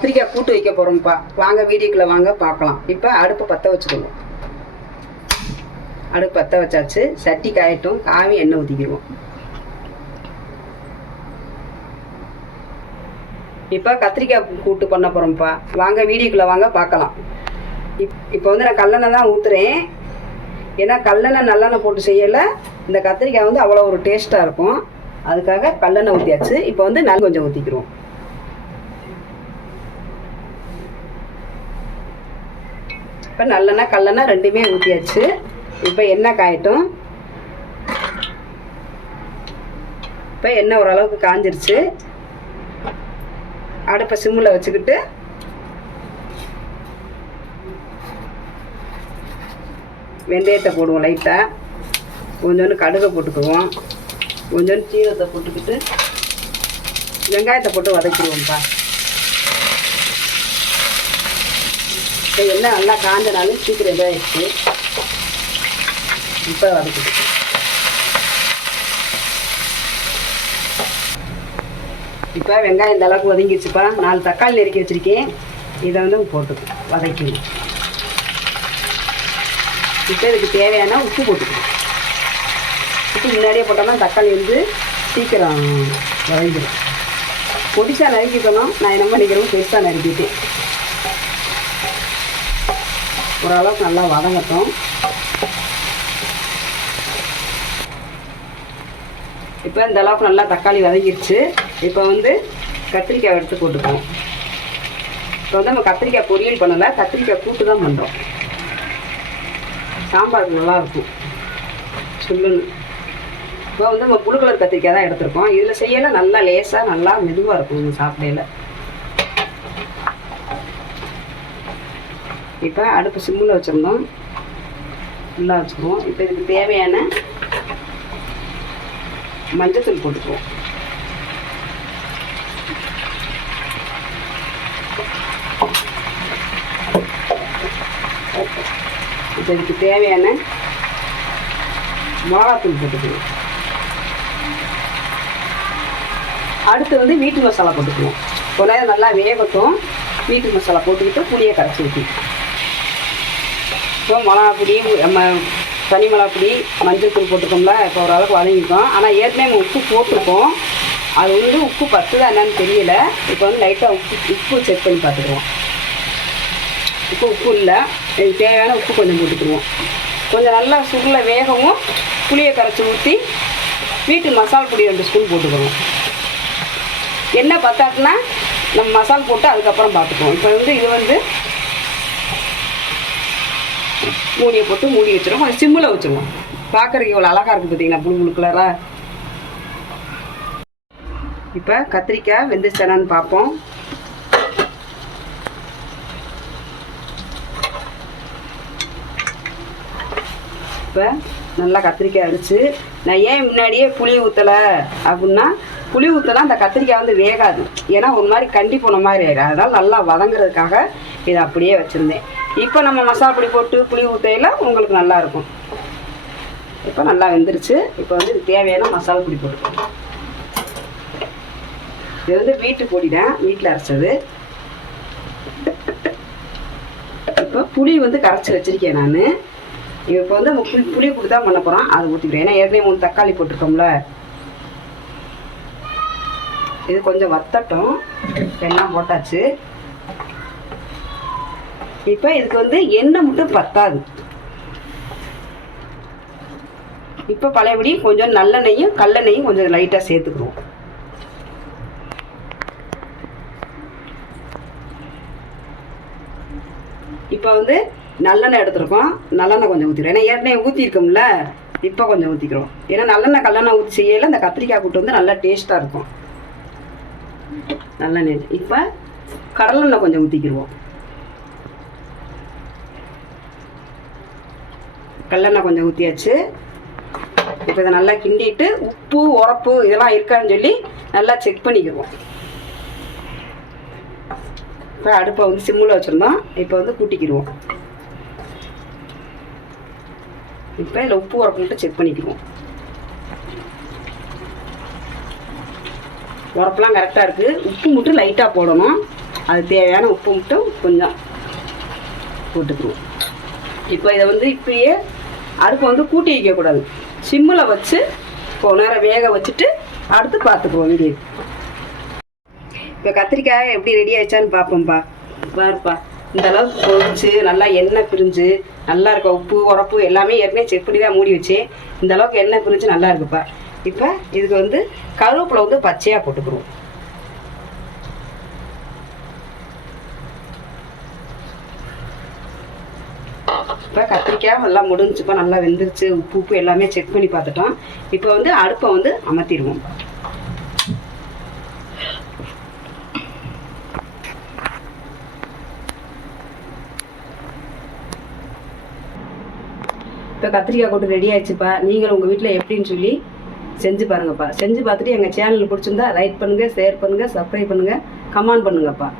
கத்திரிக்காய் கூட்டு வைக்க போகிறோம்ப்பா வாங்க வீடியோக்குள்ளே வாங்க பார்க்கலாம். இப்போ அடுப்பை பற்ற வச்சுக்கோங்க. அடுப்பு பற்ற வச்சாச்சு. சட்டி காயட்டும் காவி எண்ணெய் ஊற்றிக்கிடுவோம் இப்போ கத்திரிக்காய் கூட்டு பண்ண போகிறோம்ப்பா வாங்க வீடியோக்குள்ளே வாங்க பார்க்கலாம். இப் இப்போ வந்து நான் கல்லெண்ணெய் தான் ஊற்றுறேன் ஏன்னா கல்லெண்ணெய் நல்லெண்ணெய் போட்டு செய்யலை. இந்த கத்திரிக்காய் வந்து அவ்வளோ ஒரு டேஸ்ட்டாக இருக்கும். அதுக்காக கல்லெண்ணெய் ஊற்றியாச்சு இப்போ வந்து நல்ல கொஞ்சம் ஊற்றிக்கிறோம் இப்போ நல்லெண்ணெய் கல்லெண்ணெய் ரெண்டுமே ஊற்றியாச்சு இப்போ எண்ணெய் காயட்டும். இப்போ எண்ணெய் ஓரளவுக்கு காஞ்சிருச்சு. அடுப்பை சிம்மில் வச்சுக்கிட்டு வெந்தயத்தை போடுவோம் லைட்டாக கொஞ்சோண்டு கடுகை போட்டுக்குவோம். கொஞ்சோண்டு சீரத்தை போட்டுக்கிட்டு வெங்காயத்தை போட்டு வதக்கிடுவோம்ப்பா. இப்போ எண்ணெய் நல்லா காஞ்சனாலும் சீக்கிரம் இதாகிடுச்சு இப்போ வதக்கிட்டு இப்போ வெங்காயம் இந்த அளவுக்கு ஒதுங்கிடுச்சுப்பா. நாலு தக்காளி நெருக்கி வச்சுருக்கேன். இதை வந்து போட்டுக்கணும். வதக்கணும் இப்போ இதுக்கு தேவையான உப்பு போட்டுக்கணும். உப்பு முன்னாடியே போட்டோம்னா தக்காளி வந்து சீக்கிரம் வதங்கிடும். பொடிசாக நறுக்கிக்கணும். நான் என்ன பண்ணிக்கிறோம் பெருசாக நறுக்கிட்டேன். ஓரளவுக்கு நல்லா வதங்கட்டும். இப்போ இந்த அளவுக்கு நல்லா தக்காளி வதங்கிடுச்சு இப்போ வந்து கத்திரிக்காய் எடுத்து போட்டுக்குவோம் இப்போ வந்து நம்ம கத்திரிக்காய் பொரியல் பண்ணலை கத்திரிக்காய் கூட்டு தான் பண்ணுறோம் சாம்பார் நல்லாயிருக்கும் சொல்லுன்னு. இப்போ வந்து நம்ம புழுக்கலர் கத்திரிக்காய் தான் எடுத்திருக்கோம். இதில் செய்யலை நல்லா லேசாக நல்லா மெதுவாக இருக்கும் நம்ம சாப்பிடையில. இப்போ அடுப்பு சிம்மில் வச்சுருந்தோம். ஃபுல்லாக வச்சுக்குவோம் இப்போ இதுக்கு தேவையான மஞ்சத்தூள் போட்டுக்குவோம். இப்போ இதுக்கு தேவையான மிளகாத்தூள் போட்டுக்குவோம். அடுத்து வந்து வீட்டு மசாலா போட்டுக்குவோம். கொஞ்சம் நல்லா வேகட்டும். வீட்டு மசாலா போட்டுக்கிட்டு புளியை கரைச்சி ஊற்றி இப்போ மிளகா பொடி நம்ம தனி மிளகா பொடி மஞ்சள் தூள் போட்டிருக்கோம்ல இப்போ ஓரளவுக்கு வதங்கிக்கும் ஆனால் ஏற்கனவே உப்பு போட்டிருக்கோம். அது வந்து உப்பு பத்துதா என்னன்னு தெரியல. இப்போ வந்து லைட்டாக உப்பு உப்பு செக் பண்ணி பார்த்துக்குவோம் இப்போ உப்பு இல்லை. இதுக்கு தேவையான உப்பு கொஞ்சம் போட்டுக்கிடுவோம் கொஞ்சம் நல்லா சுருளை வேகவும் புளியை கரைச்சி ஊற்றி வீட்டு மசால் பொடி ரெண்டு ஸ்பூன் போட்டுக்கிறோம். என்ன பத்தாட்டுனா நம்ம மசால் போட்டு அதுக்கப்புறம் பார்த்துக்குவோம். இப்போ வந்து இது வந்து மூடியை போட்டு மூடி வச்சிடும் கொஞ்சம் சிம்மில் வச்சுருவோம் பார்க்குறதுக்கு இவ்வளோ அழகாக இருக்குது பார்த்தீங்களா புழு புழு கலராக இப்போ கத்திரிக்காய் வெந்துச்சானான்னு பார்ப்போம். இப்போ நல்லா கத்திரிக்காய் அடிச்சு நான் ஏன் முன்னாடியே புளி ஊற்றலை அப்படின்னா புளி ஊற்றலாம் அந்த கத்திரிக்காய் வந்து வேகாது. ஏன்னா ஒரு மாதிரி கண்டி போன மாதிரி ஆயிடும் அதனால் நல்லா வதங்குறதுக்காக இதை அப்படியே வச்சுருந்தேன். இப்போ நம்ம மசாலா பொடி போட்டு புளி ஊற்றையில் உங்களுக்கு நல்லா இருக்கும். இப்போ நல்லா வெந்துருச்சு. இப்போ வந்து இது தேவையான மசாலா பொடி போட்டுக்கலாம். இது வந்து வீட்டு பொடி தான். வீட்டில் அரைச்சது. இப்போ புளி வந்து கரைச்சி வச்சிருக்கேன் நான். இப்போ வந்து நம்ம புளி புளி தான் பண்ண போகிறோம் அதை ஊற்றிக்கிறேன் ஏன்னா ஏற்கனவே மூணு தக்காளி போட்டிருக்கோம்ல. இது கொஞ்சம் வத்தட்டும். எல்லாம் போட்டாச்சு. இப்போ இதுக்கு வந்து எண்ணெய் மட்டும் பத்தாது. இப்போ பழையபடி கொஞ்சம் நல்லெண்ணெயும் கல்லெண்ணையும் கொஞ்சம் லைட்டாக சேர்த்துக்குவோம் இப்போ வந்து நல்லெண்ணெய் எடுத்துருக்கோம். நல்லெண்ணெய் கொஞ்சம் ஊற்றிக்கிறோம் ஏன்னா ஏற்கனவே ஊற்றிருக்கோம்ல இப்போ கொஞ்சம் ஊற்றிக்கிறோம் ஏன்னா நல்லெண்ணெய் கல்லெண்ணெய் ஊற்றி செய்யல இந்த கத்திரிக்காய் கூட்டு வந்து நல்லா டேஸ்ட்டாக இருக்கும். நல்லெண்ணெய் இப்போ கடலெண்ணெய் கொஞ்சம் ஊற்றிக்கிடுவோம் கல்லெண்ணெய் கொஞ்சம் ஊற்றியாச்சு இப்போ இதை நல்லா கிண்டிட்டு உப்பு உரப்பு இதெல்லாம் இருக்கான்னு சொல்லி நல்லா செக் பண்ணிக்கிடுவோம் இப்போ அடுப்பை வந்து சிம்மில் வச்சுருந்தோம். இப்போ வந்து கூட்டிக்கிடுவோம். இப்போ இதில் உப்பு உரப்பு மட்டும் செக் பண்ணிக்குவோம். உரப்புலாம் கரெக்டாக இருக்குது உப்பு மட்டும் லைட்டாக போடணும். அது தேவையான உப்பு மட்டும் கொஞ்சம் போட்டுக்குவோம் இப்போ இதை வந்து இப்படியே அடுப்பு வந்து கூட்டி வைக்கக்கூடாது சிம்மில் வச்சு கொஞ்ச நேரம் வேக வச்சுட்டு அடுத்து பார்த்துக்குவோம் வீடியோ. இப்போ கத்திரிக்காய் எப்படி ரெடி ஆயிடுச்சான்னு பார்ப்போம்ப்பா பாருப்பா இந்த அளவுக்கு கொதிச்சு நல்லா எண்ணெய் பிரிஞ்சு நல்லா இருக்கும் உப்பு உரப்பு எல்லாமே ஏற்கனவே செக் பண்ணி தான் மூடி வச்சேன். இந்த அளவுக்கு எண்ணெய் பிரிஞ்சு நல்லா இருக்குப்பா. இப்போ இதுக்கு வந்து கருவேப்பிலை வந்து பச்சையாக போட்டுக்குருவோம் இப்போ கத்திரிக்காய் எல்லாம் முடிஞ்சுப்பா நல்லா வெந்துருச்சு. உப்பு உப்பு எல்லாமே செக் பண்ணி பார்த்துட்டோம். இப்போ வந்து அடுப்பை வந்து அமர்த்திடுவோம். இப்போ கத்திரிக்காய் கூட்டு ரெடி ஆயிடுச்சுப்பா. நீங்களும் உங்கள் வீட்டில் எப்படின்னு சொல்லி செஞ்சு பாருங்கப்பா. செஞ்சு பார்த்துட்டு எங்கள் சேனல் பிடிச்சிருந்தா லைக் பண்ணுங்கள் ஷேர் பண்ணுங்கள் சப்ஸ்கிரைப் பண்ணுங்கள் கமெண்ட் பண்ணுங்கப்பா.